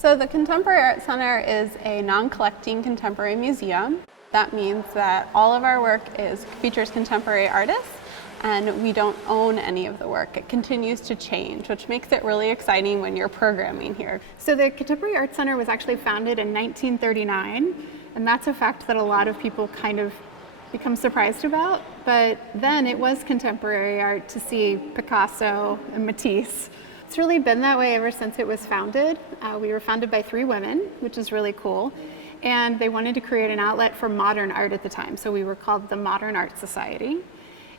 So the Contemporary Art Center is a non-collecting contemporary museum. That means that all of our work features contemporary artists, and we don't own any of the work. It continues to change, which makes it really exciting when you're programming here. So the Contemporary Art Center was actually founded in 1939, and that's a fact that a lot of people kind of become surprised about. But then it was contemporary art to see Picasso and Matisse. It's really been that way ever since it was founded. We were founded by 3 women, which is really cool. And they wanted to create an outlet for modern art at the time. So we were called the Modern Art Society.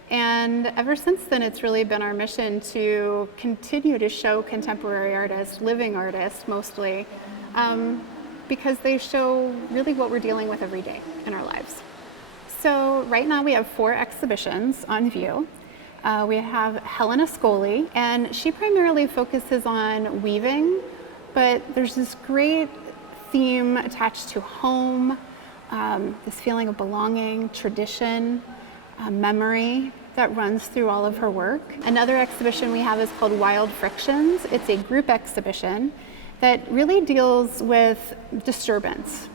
And ever since then, it's really been our mission to continue to show contemporary artists, living artists mostly, because they show really what we're dealing with every day in our lives. So right now we have 4 exhibitions on view. We have Helena Scully, and she primarily focuses on weaving, but there's this great theme attached to home, this feeling of belonging, tradition, memory that runs through all of her work. Another exhibition we have is called Wild Frictions. It's a group exhibition that really deals with disturbance.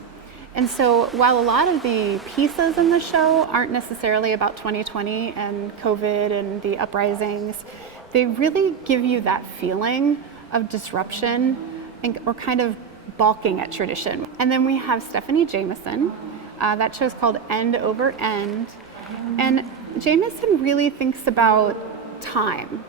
And so while a lot of the pieces in the show aren't necessarily about 2020 and COVID and the uprisings, they really give you that feeling of disruption or kind of balking at tradition. And then we have Stephanie Jameson. That show's called End Over End. And Jameson really thinks about time,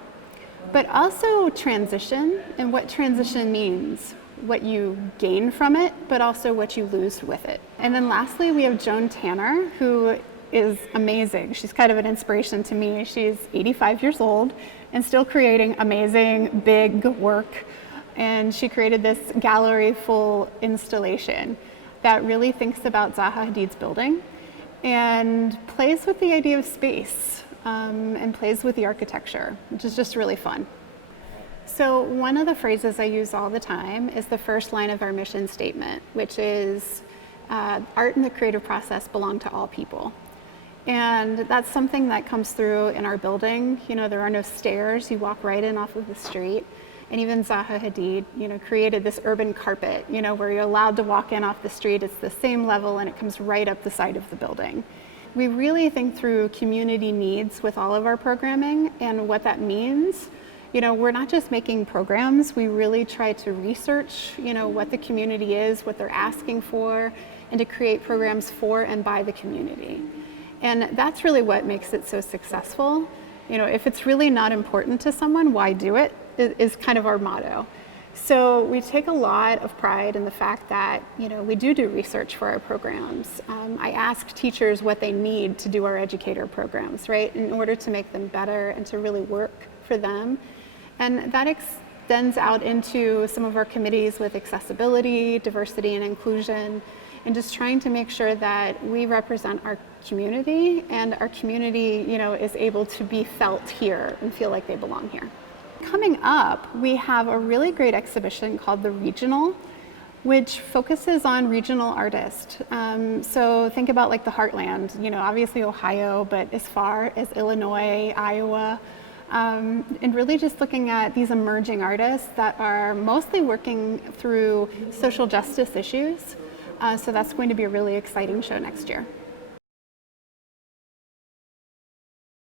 but also transition and what transition means, what you gain from it, but also what you lose with it. And then lastly, we have Joan Tanner, who is amazing. She's kind of an inspiration to me. She's 85 years old and still creating amazing, big work. And she created this gallery full installation that really thinks about Zaha Hadid's building and plays with the idea of space and plays with the architecture, which is just really fun. So one of the phrases I use all the time is the first line of our mission statement, which is art and the creative process belong to all people. And that's something that comes through in our building. You know, there are no stairs, you walk right in off of the street. And even Zaha Hadid, created this urban carpet, where you're allowed to walk in off the street. It's the same level and it comes right up the side of the building. We really think through community needs with all of our programming and what that means. We're not just making programs, we really try to research, what the community is, what they're asking for, and to create programs for and by the community. And that's really what makes it so successful. If it's really not important to someone, why do it? Is kind of our motto. So we take a lot of pride in the fact that, we do research for our programs. I ask teachers what they need to do our educator programs, right, in order to make them better and to really work for them. And that extends out into some of our committees with accessibility, diversity, and inclusion, and just trying to make sure that we represent our community and our community, is able to be felt here and feel like they belong here. Coming up, we have a really great exhibition called The Regional, which focuses on regional artists. So think about like the heartland, obviously Ohio, but as far as Illinois, Iowa, and really just looking at these emerging artists that are mostly working through social justice issues. So that's going to be a really exciting show next year.